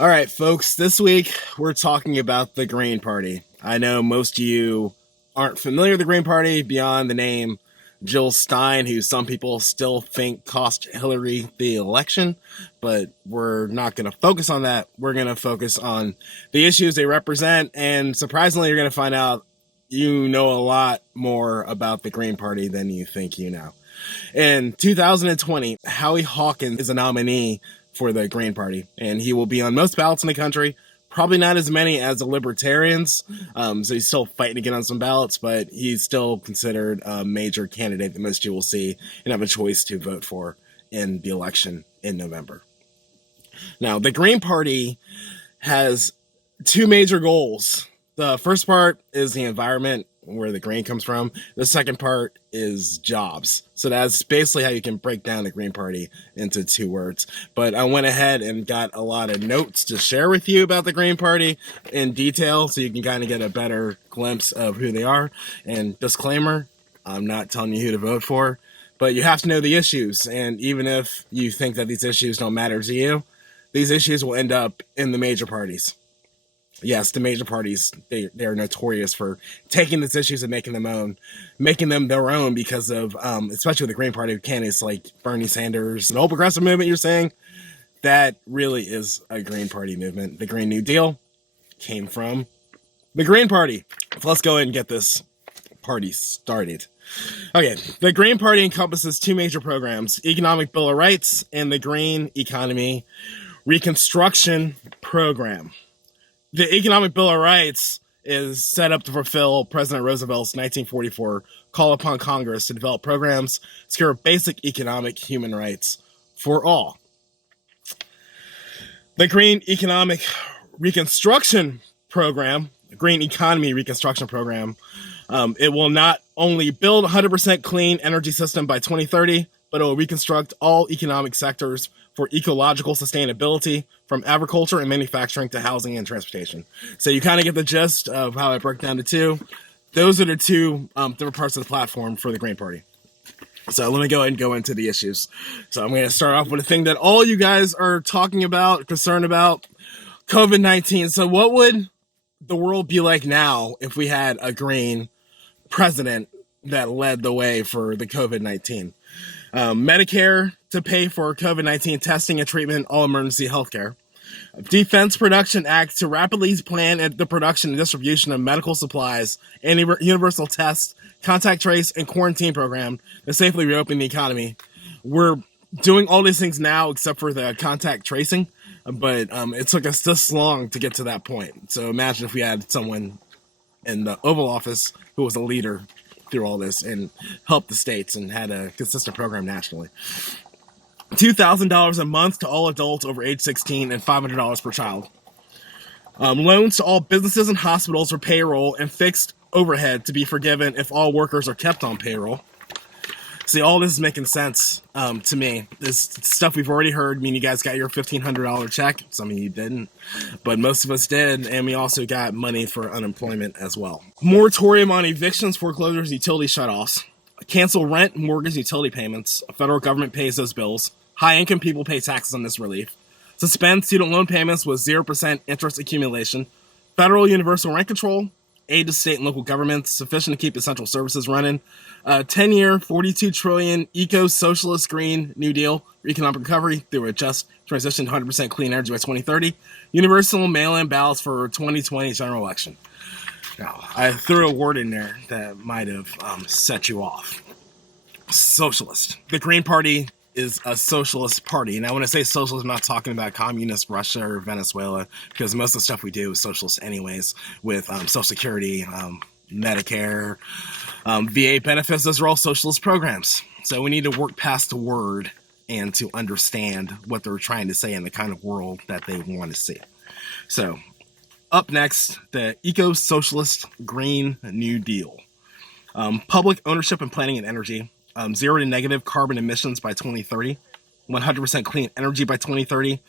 All right, folks, this week we're talking about the Green Party. I know most of you aren't familiar with the Green Party beyond the name Jill Stein, who some people still think cost Hillary the election, but we're not going to focus on that. We're going to focus on the issues they represent, and surprisingly, you're going to find out you know a lot more about the Green Party than you think you know. In 2020, Howie Hawkins is a nominee for the Green Party, and he will be on most ballots in the country. Probably not as many as the Libertarians, so he's still fighting to get on some ballots, but he's still considered a major candidate that most of you will see and have a choice to vote for in the election in November. Now, the Green Party has two major goals. The first part is the environment, where the green comes from. The second part is jobs. So that's basically how you can break down the Green Party into two words. But I went ahead and got a lot of notes to share with you about the Green Party in detail so you can kind of get a better glimpse of who they are. And disclaimer, I'm not telling you who to vote for, but you have to know the issues. And even if you think that these issues don't matter to you, these issues will end up in the major parties. Yes, the major parties, they are notorious for taking these issues and making them their own because of, especially with the Green Party candidates like Bernie Sanders. The whole progressive movement you're saying, that really is a Green Party movement. The Green New Deal came from the Green Party. So let's go ahead and get this party started. Okay, the Green Party encompasses two major programs, Economic Bill of Rights and the Green Economy Reconstruction Program. The Economic Bill of Rights is set up to fulfill President Roosevelt's 1944 call upon Congress to develop programs to secure basic economic human rights for all. The Green Economic Reconstruction Program, the Green Economy Reconstruction Program, it will not only build a 100% clean energy system by 2030, but it will reconstruct all economic sectors for ecological sustainability, from agriculture and manufacturing to housing and transportation. So you kind of get the gist of how I break down the two. Those are the two different parts of the platform for the Green Party. So let me go ahead and go into the issues. So I'm going to start off with a thing that all you guys are talking about, concerned about, COVID-19. So what would the world be like now if we had a green president that led the way for the COVID-19? Medicare to pay for COVID-19 testing and treatment, all emergency healthcare. Defense Production Act to rapidly plan the production and distribution of medical supplies and universal test, contact trace, and quarantine program to safely reopen the economy. We're doing all these things now except for the contact tracing, but it took us this long to get to that point. So imagine if we had someone in the Oval Office who was a leader through all this and helped the states and had a consistent program nationally. $2,000 a month to all adults over age 16 and $500 per child. Loans to all businesses and hospitals for payroll and fixed overhead to be forgiven if all workers are kept on payroll. See, all this is making sense to me. This stuff we've already heard. I mean, you guys got your $1,500 check. Some of you didn't, but most of us did. And we also got money for unemployment as well. Moratorium on evictions, foreclosures, utility shutoffs. Cancel rent, mortgage, utility payments. The federal government pays those bills. High-income people pay taxes on this relief. Suspend student loan payments with 0% interest accumulation. Federal universal rent control. Aid to state and local governments, sufficient to keep essential services running. 10-year, $42 trillion eco-socialist Green New Deal for economic recovery through a just transition to 100% clean energy by 2030. Universal mail-in ballots for 2020 general election. Now, I threw a word in there that might have set you off. Socialist. The Green Party is a socialist party. And when I say socialist, I'm not talking about communist Russia or Venezuela, because most of the stuff we do is socialist anyways, with Social Security, Medicare, VA benefits. Those are all socialist programs. So we need to work past the word and to understand what they're trying to say and the kind of world that they want to see. So up next, the eco-socialist Green New Deal. Public ownership and planning in energy. 0 to negative carbon emissions by 2030, 100% clean energy by 2030,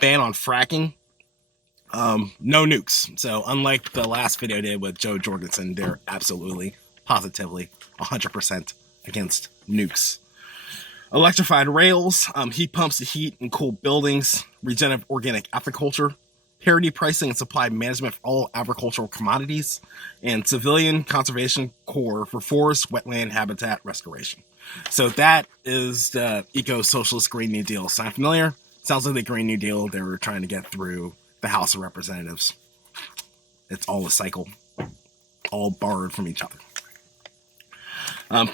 ban on fracking, no nukes. So unlike the last video I did with Joe Jorgensen, they're absolutely, positively, 100% against nukes. Electrified rails, heat pumps to heat and cool buildings, regenerative organic agriculture, parity pricing and supply management for all agricultural commodities, and Civilian Conservation Corps for forest, wetland, habitat restoration. So that is the eco-socialist Green New Deal. Sound familiar? Sounds like the Green New Deal they were trying to get through the House of Representatives. It's all a cycle, all borrowed from each other.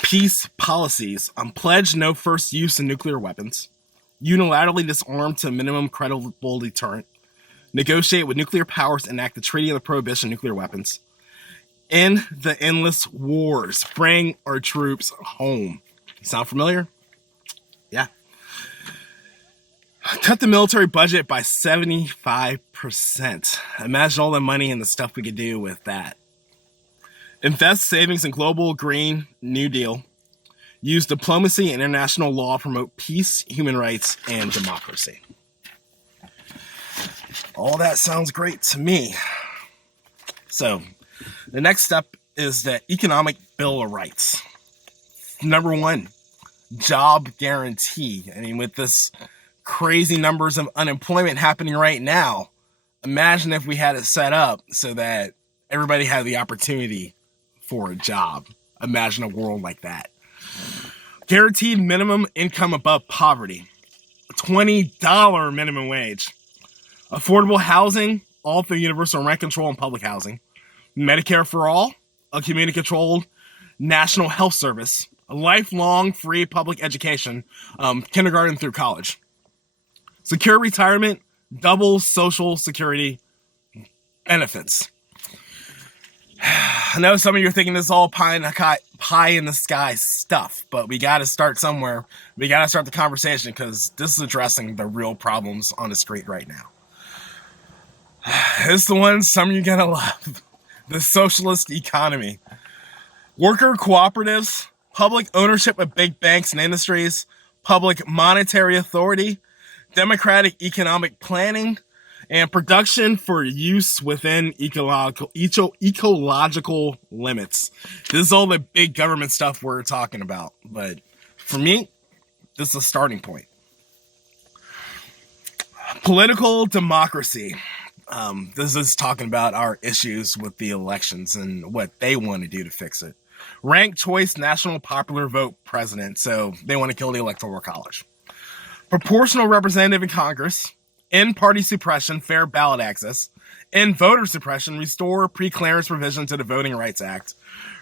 Peace policies. Pledge no first use of nuclear weapons. Unilaterally disarm to a minimum credible deterrent. Negotiate with nuclear powers, enact the Treaty on the Prohibition of Nuclear Weapons. End the endless wars. Bring our troops home. Sound familiar? Yeah. Cut the military budget by 75%. Imagine all the money and the stuff we could do with that. Invest savings in global Green New Deal. Use diplomacy and international law to promote peace, human rights, and democracy. All that sounds great to me. So, the next step is the Economic Bill of Rights. Number 1, job guarantee. I mean, with this crazy numbers of unemployment happening right now, imagine if we had it set up so that everybody had the opportunity for a job. Imagine a world like that. Guaranteed minimum income above poverty. $20 minimum wage. Affordable housing, all through universal rent control and public housing. Medicare for all, a community-controlled national health service, a lifelong free public education, kindergarten through college. Secure retirement, double social security benefits. I know some of you are thinking this is all pie in the sky stuff, but we got to start somewhere. We got to start the conversation because this is addressing the real problems on the street right now. It's the one some of you gonna love. The socialist economy. Worker cooperatives, public ownership of big banks and industries, public monetary authority, democratic economic planning, and production for use within ecological limits. This is all the big government stuff we're talking about. But for me, this is a starting point. Political democracy. This is talking about our issues with the elections and what they want to do to fix it. Ranked choice national popular vote president. So they want to kill the electoral college. Proportional representative in Congress. End party suppression, fair ballot access. End voter suppression, restore pre-clearance provision to the Voting Rights Act.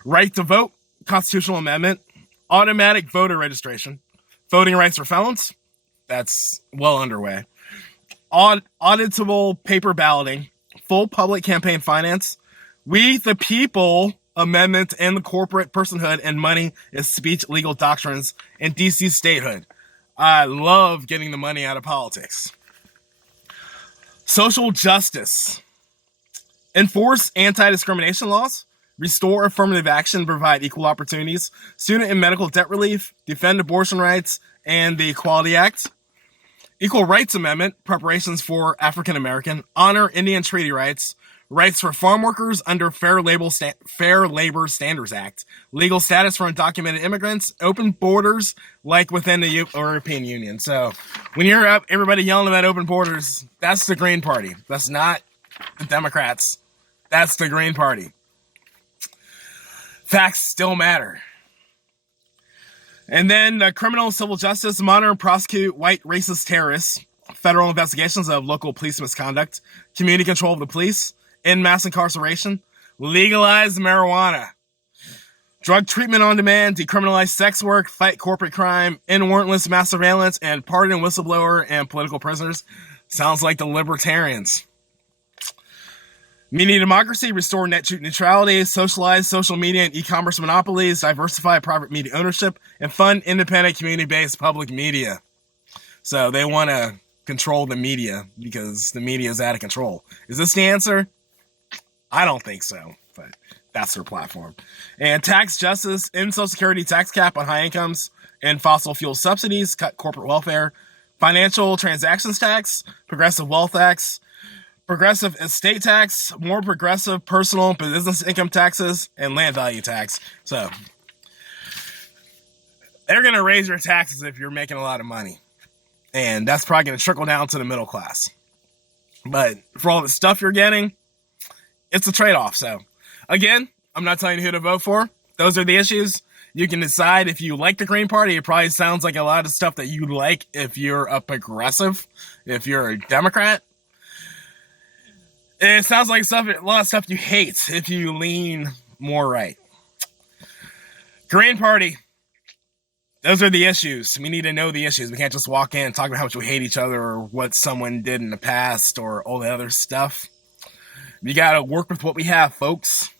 Right to vote, constitutional amendment. Automatic voter registration. Voting rights for felons. That's well underway. Auditable paper balloting. Full public campaign finance. We the people amendment and the corporate personhood and money is speech legal doctrines and DC statehood. I love getting the money out of politics. Social justice. Enforce anti-discrimination laws. Restore affirmative action, provide equal opportunities. Student and medical debt relief. Defend abortion rights and the Equality Act. Equal Rights Amendment. Preparations for African American. Honor Indian treaty rights. Rights for farm workers under Fair Labor Standards Act. Legal status for undocumented immigrants. Open borders like within the European Union. So when you hear everybody yelling about open borders, that's the Green Party. That's not the Democrats. That's the Green Party. Facts still matter. And then criminal civil justice, monitor and prosecute white racist terrorists. Federal investigations of local police misconduct. Community control of the police. End mass incarceration, legalize marijuana, drug treatment on demand, decriminalize sex work, fight corporate crime, end warrantless mass surveillance, and pardon whistleblower and political prisoners. Sounds like the libertarians. Media democracy, restore net neutrality, socialize social media and e-commerce monopolies, diversify private media ownership, and fund independent community-based public media. So they want to control the media because the media is out of control. Is this the answer? I don't think so, but that's their platform. And tax justice, end Social Security tax cap on high incomes, and fossil fuel subsidies, cut corporate welfare, financial transactions tax, progressive wealth tax, progressive estate tax, more progressive personal and business income taxes, and land value tax. So they're going to raise your taxes if you're making a lot of money. And that's probably going to trickle down to the middle class. But for all the stuff you're getting, it's a trade-off. So, again, I'm not telling you who to vote for. Those are the issues. You can decide if you like the Green Party. It probably sounds like a lot of stuff that you like if you're a progressive, if you're a Democrat. It sounds like a lot of stuff you hate if you lean more right. Green Party. Those are the issues. We need to know the issues. We can't just walk in and talk about how much we hate each other or what someone did in the past or all the other stuff. We got to work with what we have, folks.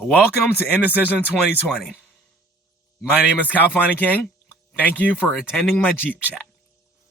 Welcome to Indecision 2020. My name is Cal King. Thank you for attending my Jeep chat.